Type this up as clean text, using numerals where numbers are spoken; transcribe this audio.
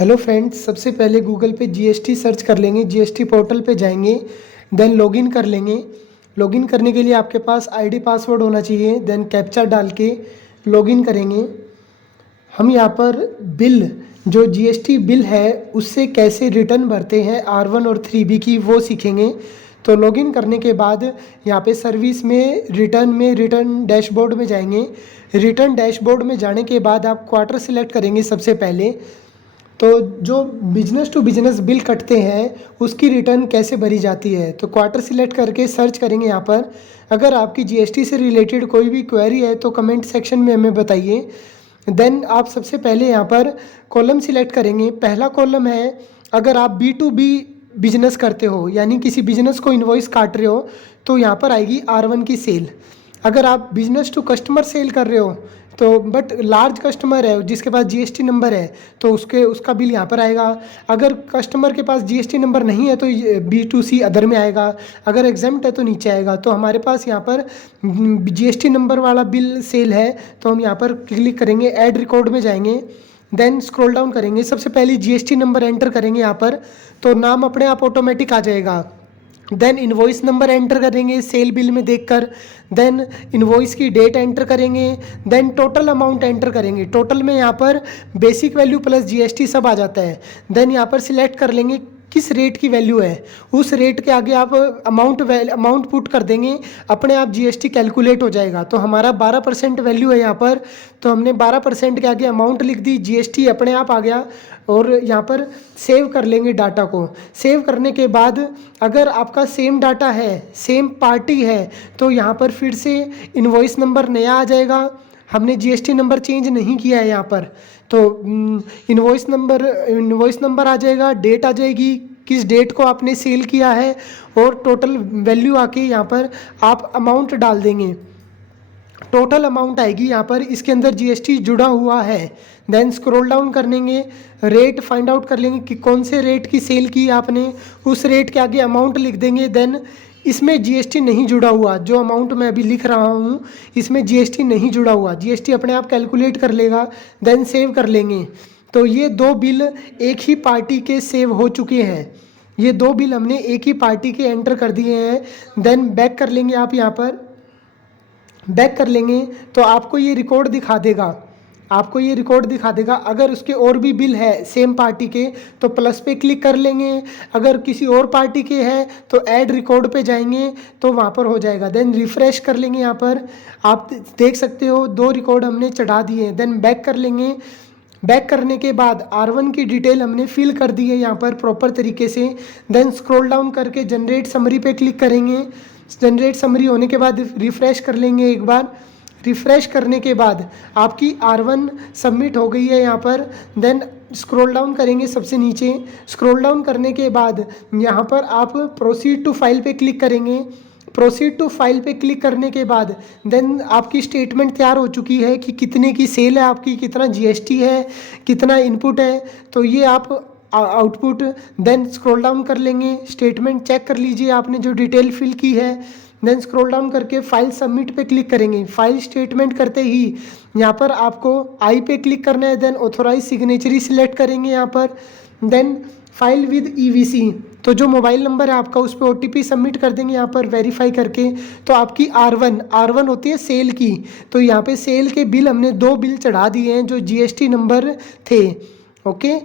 Hello friends, सबसे पहले Google पे जीएसटी सर्च कर लेंगे। जीएसटी पोर्टल पे जाएंगे, देन लॉगिन कर लेंगे। लॉगिन करने के लिए आपके पास आईडी पासवर्ड होना चाहिए। देन कैप्चा डाल के लॉगिन करेंगे। हम यहाँ पर बिल, जो जीएसटी बिल है उससे कैसे रिटर्न भरते हैं R1 और 3B की, वो सीखेंगे। तो लॉगिन करने के बाद यहाँ पे सर्विस में रिटर्न डैशबोर्ड में जाएंगे। रिटर्न डैशबोर्ड में जाने के बाद आप क्वार्टर सिलेक्ट करेंगे सबसे पहले। तो जो बिजनेस टू बिजनेस बिल कटते हैं उसकी रिटर्न कैसे भरी जाती है, तो क्वार्टर सिलेक्ट करके सर्च करेंगे यहाँ पर। अगर आपकी जीएसटी से रिलेटेड कोई भी क्वेरी है तो कमेंट सेक्शन में हमें बताइए। देन आप सबसे पहले यहाँ पर कॉलम सिलेक्ट करेंगे। पहला कॉलम है, अगर आप B2B बिजनेस करते हो यानी किसी बिजनेस को इन्वॉइस काट रहे हो तो यहाँ पर आएगी R1 की सेल। अगर आप बिजनेस टू कस्टमर सेल कर रहे हो तो बट लार्ज कस्टमर है जिसके पास जीएसटी नंबर है तो उसका बिल यहाँ पर आएगा। अगर कस्टमर के पास जीएसटी नंबर नहीं है तो B2C अदर में आएगा। अगर एग्जाम्प्ट है तो नीचे आएगा। तो हमारे पास यहाँ पर जीएसटी नंबर वाला बिल सेल है तो हम यहाँ पर क्लिक करेंगे, ऐड रिकॉर्ड में जाएंगे। देन स्क्रॉल डाउन करेंगे, सबसे पहले जीएसटी नंबर एंटर करेंगे यहाँ पर, तो नाम अपने आप ऑटोमेटिक आ जाएगा। देन इन्वॉइस नंबर एंटर करेंगे सेल बिल में देखकर। देन इन्वॉइस की डेट एंटर करेंगे। देन टोटल अमाउंट एंटर करेंगे। टोटल में यहाँ पर बेसिक वैल्यू प्लस जीएसटी सब आ जाता है। देन यहाँ पर सिलेक्ट कर लेंगे किस रेट की वैल्यू है, उस रेट के आगे आप अमाउंट पुट कर देंगे, अपने आप जीएसटी कैलकुलेट हो जाएगा। तो हमारा 12% वैल्यू है यहाँ पर, तो हमने 12% के आगे अमाउंट लिख दी, जीएसटी अपने आप आ गया। और यहाँ पर सेव कर लेंगे डाटा को। सेव करने के बाद अगर आपका सेम डाटा है, सेम पार्टी है, तो यहाँ पर फिर से इन्वॉइस नंबर नया आ जाएगा। हमने जीएसटी नंबर चेंज नहीं किया है यहाँ पर, तो इन्वॉइस नंबर आ जाएगा, डेट आ जाएगी, किस डेट को आपने सेल किया है, और टोटल वैल्यू आके यहाँ पर आप अमाउंट डाल देंगे। टोटल अमाउंट आएगी यहाँ पर, इसके अंदर जीएसटी जुड़ा हुआ है। देन स्क्रॉल डाउन कर लेंगे, रेट फाइंड आउट कर लेंगे कि कौन से रेट की सेल की आपने, उस रेट के आगे अमाउंट लिख देंगे। देन इसमें जीएसटी नहीं जुड़ा हुआ, जो अमाउंट मैं अभी लिख रहा हूँ इसमें जीएसटी नहीं जुड़ा हुआ, जीएसटी अपने आप कैलकुलेट कर लेगा। देन सेव कर लेंगे। तो ये दो बिल एक ही पार्टी के सेव हो चुके हैं। ये दो बिल हमने एक ही पार्टी के एंटर कर दिए हैं। देन बैक कर लेंगे, आप यहाँ पर बैक कर लेंगे तो आपको ये रिकॉर्ड दिखा देगा। अगर उसके और भी बिल है सेम पार्टी के तो प्लस पे क्लिक कर लेंगे। अगर किसी और पार्टी के हैं तो ऐड रिकॉर्ड पे जाएंगे तो वहाँ पर हो जाएगा। देन रिफ़्रेश कर लेंगे, यहाँ पर आप देख सकते हो 2 रिकॉर्ड हमने चढ़ा दिए हैं। देन बैक कर लेंगे। बैक करने के बाद R1 की डिटेल हमने फिल कर दी है यहाँ पर प्रॉपर तरीके से। देन स्क्रॉल डाउन करके जनरेट समरी पे क्लिक करेंगे। जनरेट समरी होने के बाद रिफ़्रेश कर लेंगे एक बार। रिफ़्रेश करने के बाद आपकी R1 सबमिट हो गई है यहाँ पर। देन स्क्रॉल डाउन करेंगे सबसे नीचे। स्क्रॉल डाउन करने के बाद यहाँ पर आप प्रोसीड टू फाइल पे क्लिक करेंगे। प्रोसीड टू फाइल पे क्लिक करने के बाद देन आपकी स्टेटमेंट तैयार हो चुकी है कि कितने की सेल है आपकी, कितना जीएसटी है, कितना इनपुट है। तो ये आप आउटपुट। देन स्क्रॉल डाउन कर लेंगे, स्टेटमेंट चेक कर लीजिए आपने जो डिटेल फिल की है। देन स्क्रॉल डाउन करके फाइल सबमिट पे क्लिक करेंगे। फाइल स्टेटमेंट करते ही यहाँ पर आपको आई पे क्लिक करना है। देन ऑथोराइज सिग्नेचरी सिलेक्ट करेंगे यहाँ पर। देन फाइल विद ईवीसी, तो जो मोबाइल नंबर है आपका उस पर ओटीपी सबमिट कर देंगे यहाँ पर वेरीफाई करके। तो आपकी R1 होती है सेल की, तो यहाँ पे सेल के बिल हमने 2 बिल चढ़ा दिए हैं जो जीएसटी नंबर थे। ओके।